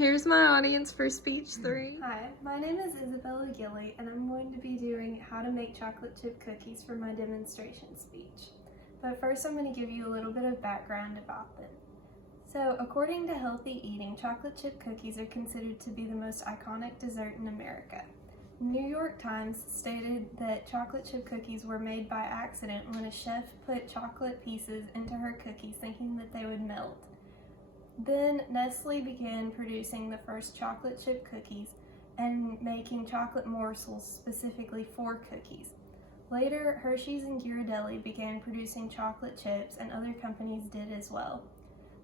Here's my audience for speech 3. Hi, my name is Isabella Gilly, and I'm going to be doing how to make chocolate chip cookies for my demonstration speech. But first I'm going to give you a little bit of background about them. So according to Healthy Eating, chocolate chip cookies are considered to be the most iconic dessert in America. The New York Times stated that chocolate chip cookies were made by accident when a chef put chocolate pieces into her cookies thinking that they would melt. Then Nestle began producing the first chocolate chip cookies and making chocolate morsels specifically for cookies. Later, Hershey's and Ghirardelli began producing chocolate chips, and other companies did as well.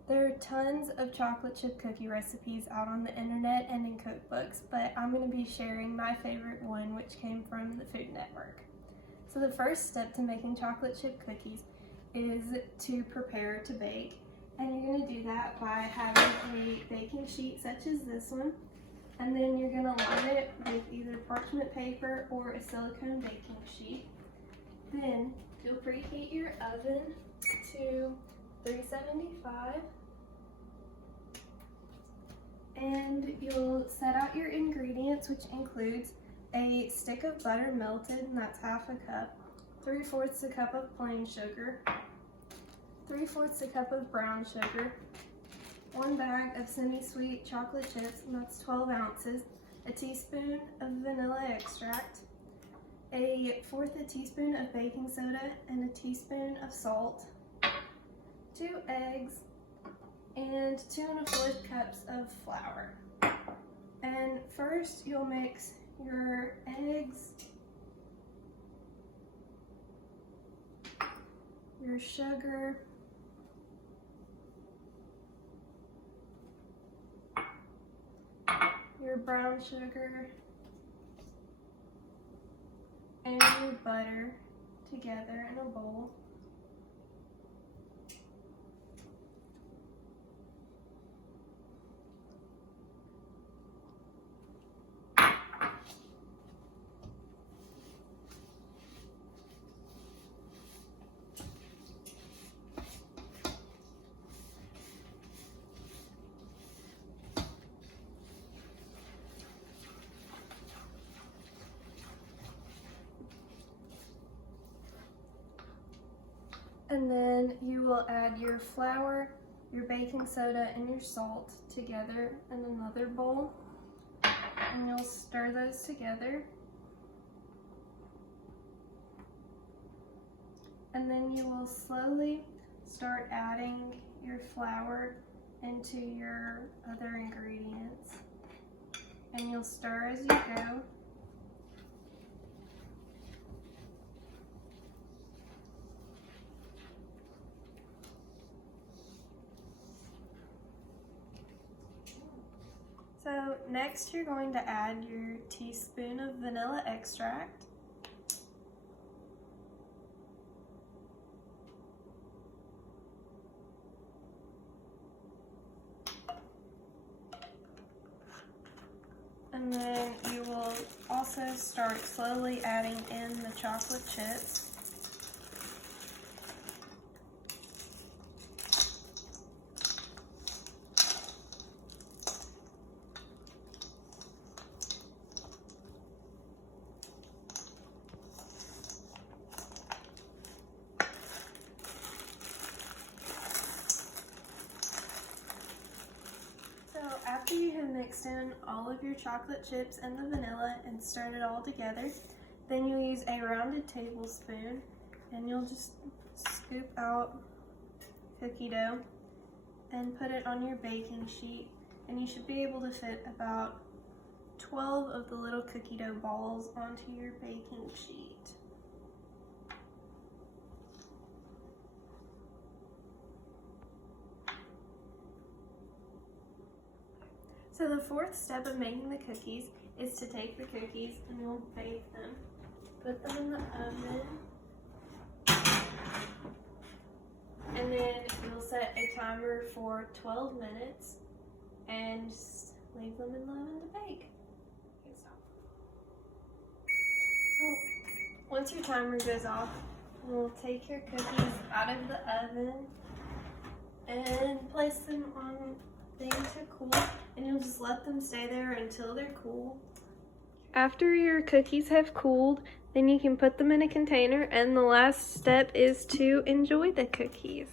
There are tons of chocolate chip cookie recipes out on the internet and in cookbooks, but I'm going to be sharing my favorite one, which came from the Food Network. So the first step to making chocolate chip cookies is to prepare to bake. And you're going to do that by having a baking sheet such as this one, and then you're going to line it with either parchment paper or a silicone baking sheet. Then you'll preheat your oven to 375, and you'll set out your ingredients, which includes a stick of butter melted, and that's half a cup, 3/4 a cup of plain sugar, 3/4 a cup of brown sugar, 1 bag of semi-sweet chocolate chips, and that's 12 ounces, a teaspoon of vanilla extract, 1/4 teaspoon of baking soda, and a teaspoon of salt, 2 eggs, and 2 1/4 cups of flour. And first you'll mix your eggs, your sugar, your brown sugar, and your butter together in a bowl. And then you will add your flour, your baking soda, and your salt together in another bowl. And you'll stir those together. And then you will slowly start adding your flour into your other ingredients. And you'll stir as you go. So next you're going to add your teaspoon of vanilla extract. And then you will also start slowly adding in the chocolate chips. After you have mixed in all of your chocolate chips and the vanilla and stirred it all together, then you'll use a rounded tablespoon and you'll just scoop out cookie dough and put it on your baking sheet, and you should be able to fit about 12 of the little cookie dough balls onto your baking sheet. So the fourth step of making the cookies is to take the cookies and you'll bake them. Put them in the oven, and then you'll set a timer for 12 minutes and just leave them in the oven to bake. So once your timer goes off, you'll take your cookies out of the oven and place them on thing to cool, and you'll just let them stay there until they're cool. After your cookies have cooled, then you can put them in a container, and the last step is to enjoy the cookies.